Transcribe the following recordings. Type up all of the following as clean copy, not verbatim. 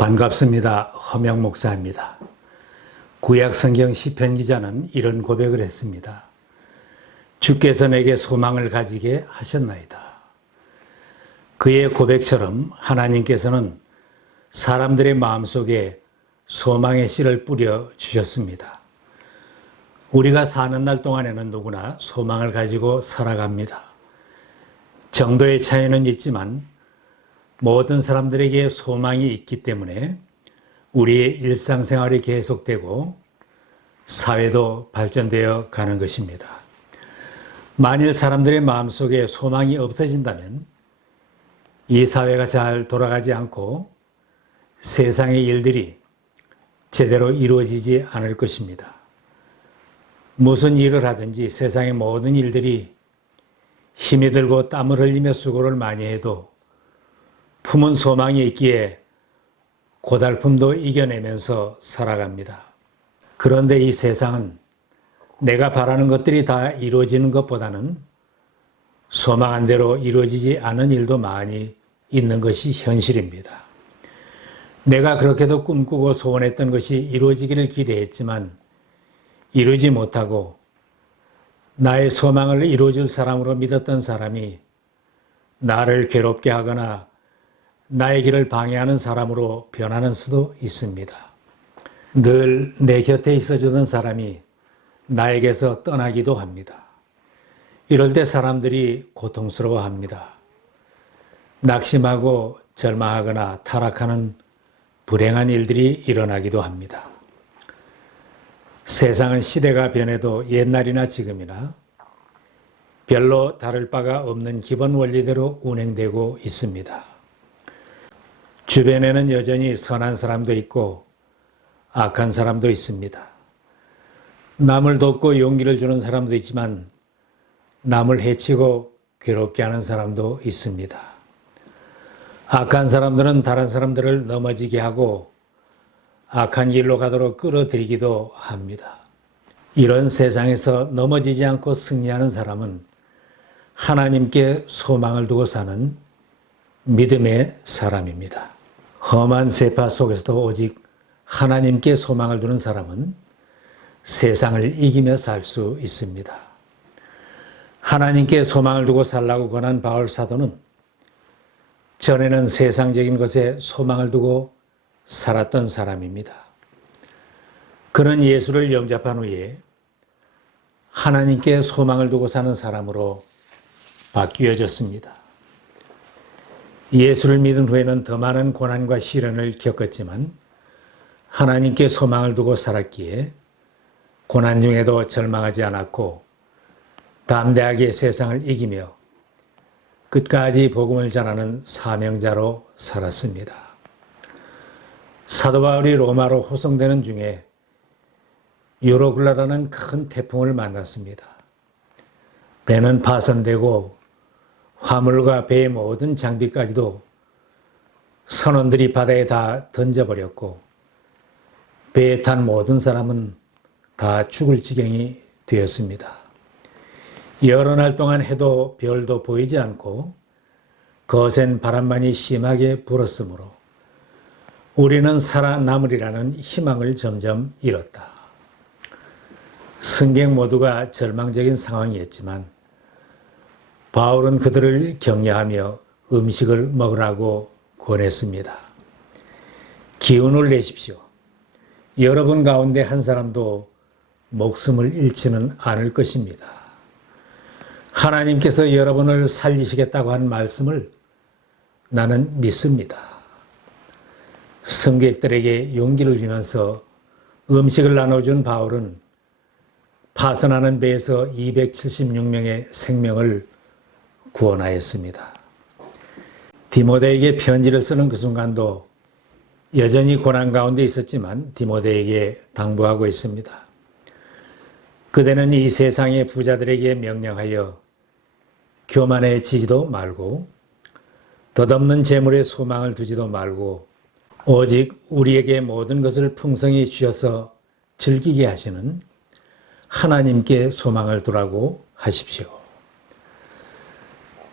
반갑습니다. 허명 목사입니다. 구약 성경 시편 기자는 이런 고백을 했습니다. 주께서 내게 소망을 가지게 하셨나이다. 그의 고백처럼 하나님께서는 사람들의 마음속에 소망의 씨를 뿌려 주셨습니다. 우리가 사는 날 동안에는 누구나 소망을 가지고 살아갑니다. 정도의 차이는 있지만 모든 사람들에게 소망이 있기 때문에 우리의 일상생활이 계속되고 사회도 발전되어 가는 것입니다. 만일 사람들의 마음속에 소망이 없어진다면 이 사회가 잘 돌아가지 않고 세상의 일들이 제대로 이루어지지 않을 것입니다. 무슨 일을 하든지 세상의 모든 일들이 힘이 들고 땀을 흘리며 수고를 많이 해도 품은 소망이 있기에 고달픔도 이겨내면서 살아갑니다. 그런데 이 세상은 내가 바라는 것들이 다 이루어지는 것보다는 소망한 대로 이루어지지 않은 일도 많이 있는 것이 현실입니다. 내가 그렇게도 꿈꾸고 소원했던 것이 이루어지기를 기대했지만 이루지 못하고 나의 소망을 이루어줄 사람으로 믿었던 사람이 나를 괴롭게 하거나 나의 길을 방해하는 사람으로 변하는 수도 있습니다. 늘 내 곁에 있어주던 사람이 나에게서 떠나기도 합니다. 이럴 때 사람들이 고통스러워합니다. 낙심하고 절망하거나 타락하는 불행한 일들이 일어나기도 합니다. 세상은 시대가 변해도 옛날이나 지금이나 별로 다를 바가 없는 기본 원리대로 운행되고 있습니다. 주변에는 여전히 선한 사람도 있고 악한 사람도 있습니다. 남을 돕고 용기를 주는 사람도 있지만 남을 해치고 괴롭게 하는 사람도 있습니다. 악한 사람들은 다른 사람들을 넘어지게 하고 악한 길로 가도록 끌어들이기도 합니다. 이런 세상에서 넘어지지 않고 승리하는 사람은 하나님께 소망을 두고 사는 믿음의 사람입니다. 험한 세파 속에서도 오직 하나님께 소망을 두는 사람은 세상을 이기며 살 수 있습니다. 하나님께 소망을 두고 살라고 권한 바울 사도는 전에는 세상적인 것에 소망을 두고 살았던 사람입니다. 그는 예수를 영접한 후에 하나님께 소망을 두고 사는 사람으로 바뀌어졌습니다. 예수를 믿은 후에는 더 많은 고난과 시련을 겪었지만 하나님께 소망을 두고 살았기에 고난 중에도 절망하지 않았고 담대하게 세상을 이기며 끝까지 복음을 전하는 사명자로 살았습니다. 사도 바울이 로마로 호송되는 중에 유로굴라라는 큰 태풍을 만났습니다. 배는 파손되고 화물과 배의 모든 장비까지도 선원들이 바다에 다 던져버렸고 배에 탄 모든 사람은 다 죽을 지경이 되었습니다. 여러 날 동안 해도 별도 보이지 않고 거센 바람만이 심하게 불었으므로 우리는 살아남으리라는 희망을 점점 잃었다. 승객 모두가 절망적인 상황이었지만 바울은 그들을 격려하며 음식을 먹으라고 권했습니다. 기운을 내십시오. 여러분 가운데 한 사람도 목숨을 잃지는 않을 것입니다. 하나님께서 여러분을 살리시겠다고 한 말씀을 나는 믿습니다. 승객들에게 용기를 주면서 음식을 나눠준 바울은 파손하는 배에서 276명의 생명을 구원하였습니다. 디모데에게 편지를 쓰는 그 순간도 여전히 고난 가운데 있었지만 디모데에게 당부하고 있습니다. 그대는 이 세상의 부자들에게 명령하여 교만해지지도 말고 덧없는 재물에 소망을 두지도 말고 오직 우리에게 모든 것을 풍성히 주셔서 즐기게 하시는 하나님께 소망을 두라고 하십시오.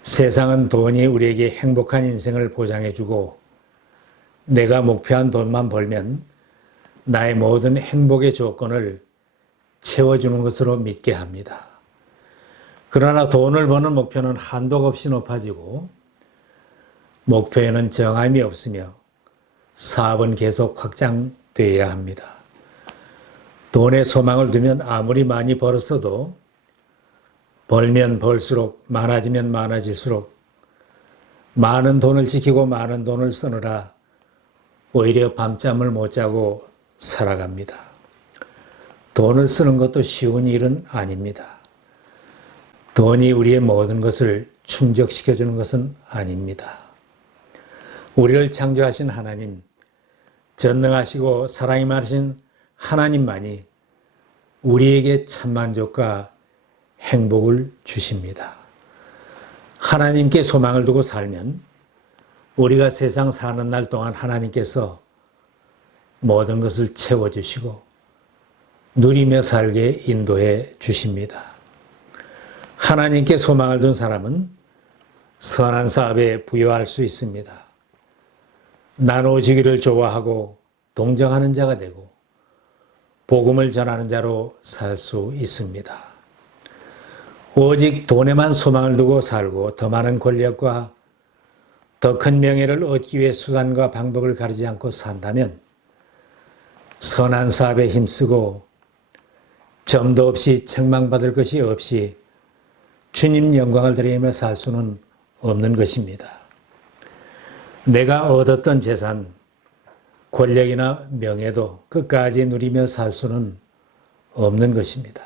세상은 돈이 우리에게 행복한 인생을 보장해주고 내가 목표한 돈만 벌면 나의 모든 행복의 조건을 채워주는 것으로 믿게 합니다. 그러나 돈을 버는 목표는 한도가 없이 높아지고 목표에는 정함이 없으며 사업은 계속 확장되어야 합니다. 돈에 소망을 두면 아무리 많이 벌었어도 벌면 벌수록 많아지면 많아질수록 많은 돈을 지키고 많은 돈을 쓰느라 오히려 밤잠을 못 자고 살아갑니다. 돈을 쓰는 것도 쉬운 일은 아닙니다. 돈이 우리의 모든 것을 충족시켜주는 것은 아닙니다. 우리를 창조하신 하나님, 전능하시고 사랑이 많으신 하나님만이 우리에게 참만족과 행복을 주십니다. 하나님께 소망을 두고 살면 우리가 세상 사는 날 동안 하나님께서 모든 것을 채워주시고 누리며 살게 인도해 주십니다. 하나님께 소망을 둔 사람은 선한 사업에 부여할 수 있습니다. 나눠주기를 좋아하고 동정하는 자가 되고 복음을 전하는 자로 살 수 있습니다. 오직 돈에만 소망을 두고 살고 더 많은 권력과 더 큰 명예를 얻기 위해 수단과 방법을 가리지 않고 산다면 선한 사업에 힘쓰고 점도 없이 책망받을 것이 없이 주님 영광을 드리며 살 수는 없는 것입니다. 내가 얻었던 재산, 권력이나 명예도 끝까지 누리며 살 수는 없는 것입니다.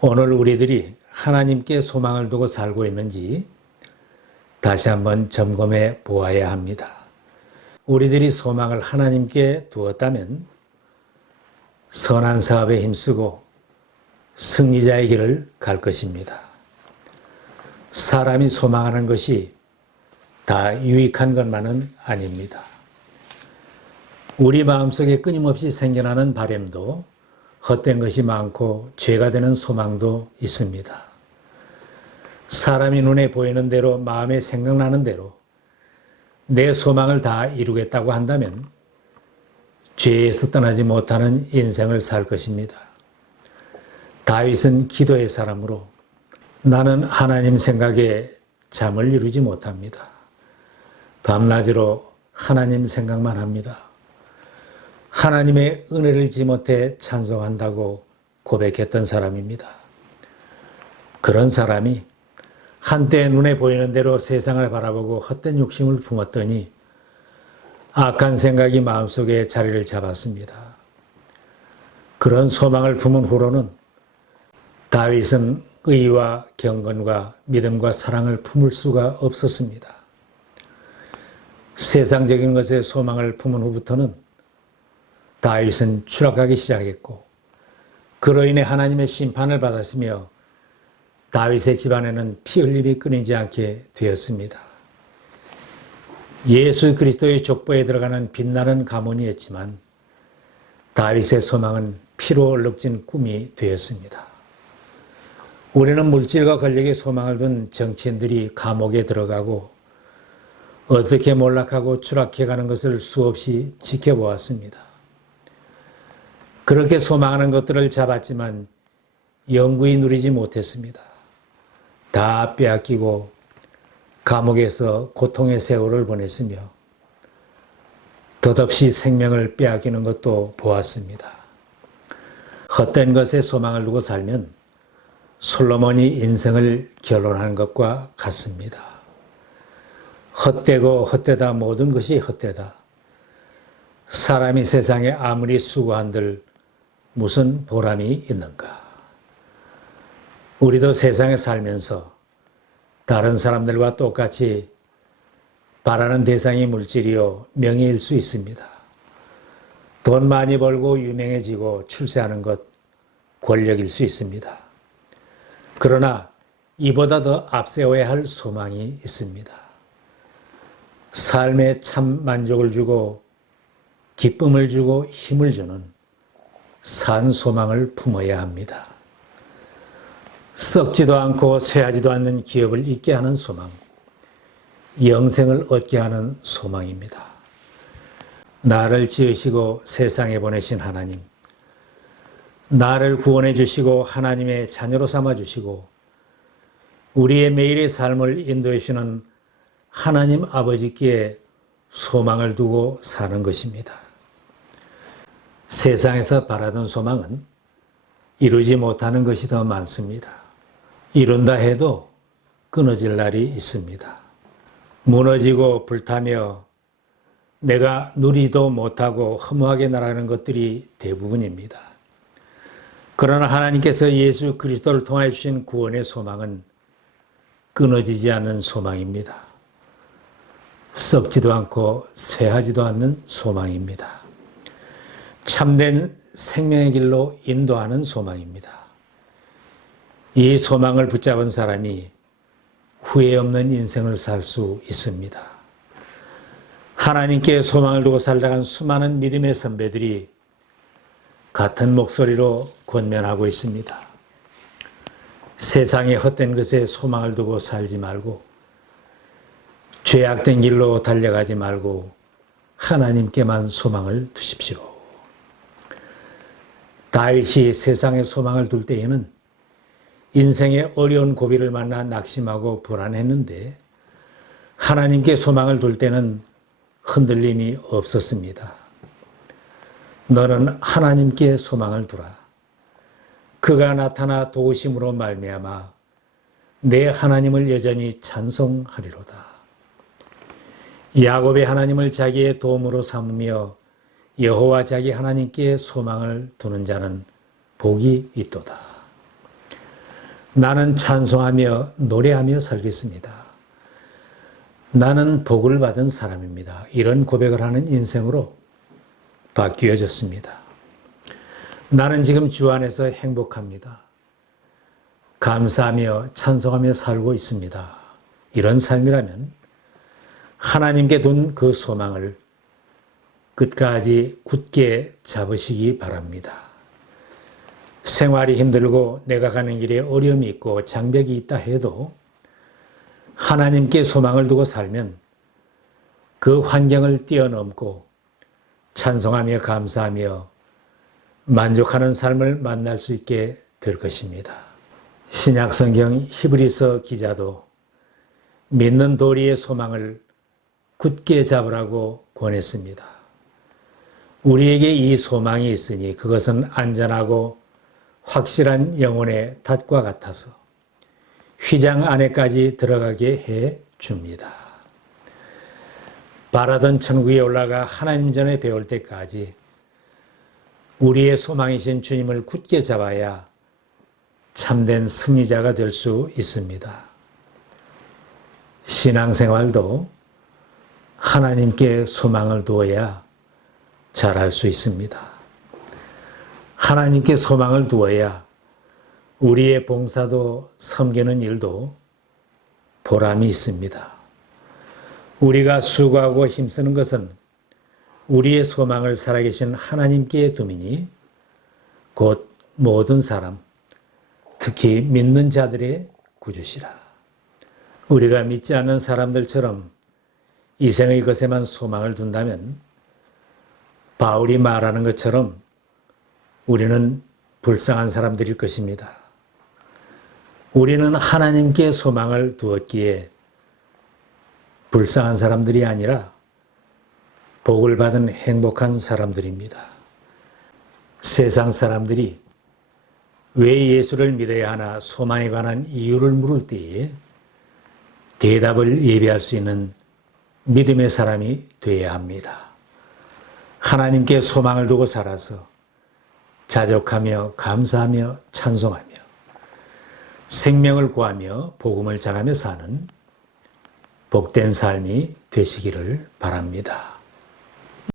오늘 우리들이 하나님께 소망을 두고 살고 있는지 다시 한번 점검해 보아야 합니다. 우리들이 소망을 하나님께 두었다면 선한 사업에 힘쓰고 승리자의 길을 갈 것입니다. 사람이 소망하는 것이 다 유익한 것만은 아닙니다. 우리 마음속에 끊임없이 생겨나는 바램도 헛된 것이 많고 죄가 되는 소망도 있습니다. 사람이 눈에 보이는 대로 마음에 생각나는 대로 내 소망을 다 이루겠다고 한다면 죄에서 떠나지 못하는 인생을 살 것입니다. 다윗은 기도의 사람으로 나는 하나님 생각에 잠을 이루지 못합니다. 밤낮으로 하나님 생각만 합니다. 하나님의 은혜를 지못해 찬송한다고 고백했던 사람입니다. 그런 사람이 한때 눈에 보이는 대로 세상을 바라보고 헛된 욕심을 품었더니 악한 생각이 마음속에 자리를 잡았습니다. 그런 소망을 품은 후로는 다윗은 의와 경건과 믿음과 사랑을 품을 수가 없었습니다. 세상적인 것에 소망을 품은 후부터는 다윗은 추락하기 시작했고 그로 인해 하나님의 심판을 받았으며 다윗의 집안에는 피 흘림이 끊이지 않게 되었습니다. 예수 그리스도의 족보에 들어가는 빛나는 가문이었지만 다윗의 소망은 피로 얼룩진 꿈이 되었습니다. 우리는 물질과 권력에 소망을 둔 정치인들이 감옥에 들어가고 어떻게 몰락하고 추락해가는 것을 수없이 지켜보았습니다. 그렇게 소망하는 것들을 잡았지만 영구히 누리지 못했습니다. 다 빼앗기고 감옥에서 고통의 세월을 보냈으며 덧없이 생명을 빼앗기는 것도 보았습니다. 헛된 것에 소망을 두고 살면 솔로몬이 인생을 결론하는 것과 같습니다. 헛되고 헛되다 모든 것이 헛되다. 사람이 세상에 아무리 수고한들 무슨 보람이 있는가. 우리도 세상에 살면서 다른 사람들과 똑같이 바라는 대상이 물질이요 명예일 수 있습니다. 돈 많이 벌고 유명해지고 출세하는 것 권력일 수 있습니다. 그러나 이보다 더 앞세워야 할 소망이 있습니다. 삶에 참 만족을 주고 기쁨을 주고 힘을 주는 산 소망을 품어야 합니다. 썩지도 않고 쇠하지도 않는 기업을 잇게 하는 소망, 영생을 얻게 하는 소망입니다. 나를 지으시고 세상에 보내신 하나님, 나를 구원해 주시고 하나님의 자녀로 삼아 주시고 우리의 매일의 삶을 인도해 주시는 하나님 아버지께 소망을 두고 사는 것입니다. 세상에서 바라던 소망은 이루지 못하는 것이 더 많습니다. 이룬다 해도 끊어질 날이 있습니다. 무너지고 불타며 내가 누리지도 못하고 허무하게 날아가는 것들이 대부분입니다. 그러나 하나님께서 예수 그리스도를 통하여 주신 구원의 소망은 끊어지지 않는 소망입니다. 썩지도 않고 쇠하지도 않는 소망입니다. 참된 생명의 길로 인도하는 소망입니다. 이 소망을 붙잡은 사람이 후회 없는 인생을 살 수 있습니다. 하나님께 소망을 두고 살다간 수많은 믿음의 선배들이 같은 목소리로 권면하고 있습니다. 세상의 헛된 것에 소망을 두고 살지 말고 죄악된 길로 달려가지 말고 하나님께만 소망을 두십시오. 다윗이 세상에 소망을 둘 때에는 인생의 어려운 고비를 만나 낙심하고 불안했는데 하나님께 소망을 둘 때는 흔들림이 없었습니다. 너는 하나님께 소망을 두라. 그가 나타나 도우심으로 말미암아 내 하나님을 여전히 찬송하리로다. 야곱의 하나님을 자기의 도움으로 삼으며 여호와 자기 하나님께 소망을 두는 자는 복이 있도다. 나는 찬송하며 노래하며 살겠습니다. 나는 복을 받은 사람입니다. 이런 고백을 하는 인생으로 바뀌어졌습니다. 나는 지금 주 안에서 행복합니다. 감사하며 찬송하며 살고 있습니다. 이런 삶이라면 하나님께 둔 그 소망을 끝까지 굳게 잡으시기 바랍니다. 생활이 힘들고 내가 가는 길에 어려움이 있고 장벽이 있다 해도 하나님께 소망을 두고 살면 그 환경을 뛰어넘고 찬송하며 감사하며 만족하는 삶을 만날 수 있게 될 것입니다. 신약성경 히브리서 기자도 믿는 도리의 소망을 굳게 잡으라고 권했습니다. 우리에게 이 소망이 있으니 그것은 안전하고 확실한 영혼의 닷과 같아서 휘장 안에까지 들어가게 해 줍니다. 바라던 천국에 올라가 하나님 전에 배울 때까지 우리의 소망이신 주님을 굳게 잡아야 참된 승리자가 될 수 있습니다. 신앙생활도 하나님께 소망을 두어야 잘할 수 있습니다. 하나님께 소망을 두어야 우리의 봉사도 섬기는 일도 보람이 있습니다. 우리가 수고하고 힘쓰는 것은 우리의 소망을 살아계신 하나님께 두미니 곧 모든 사람, 특히 믿는 자들의 구주시라. 우리가 믿지 않는 사람들처럼 이생의 것에만 소망을 둔다면 바울이 말하는 것처럼 우리는 불쌍한 사람들일 것입니다. 우리는 하나님께 소망을 두었기에 불쌍한 사람들이 아니라 복을 받은 행복한 사람들입니다. 세상 사람들이 왜 예수를 믿어야 하나 소망에 관한 이유를 물을 때에 대답을 예비할 수 있는 믿음의 사람이 되어야 합니다. 하나님께 소망을 두고 살아서 자족하며 감사하며 찬송하며 생명을 구하며 복음을 전하며 사는 복된 삶이 되시기를 바랍니다.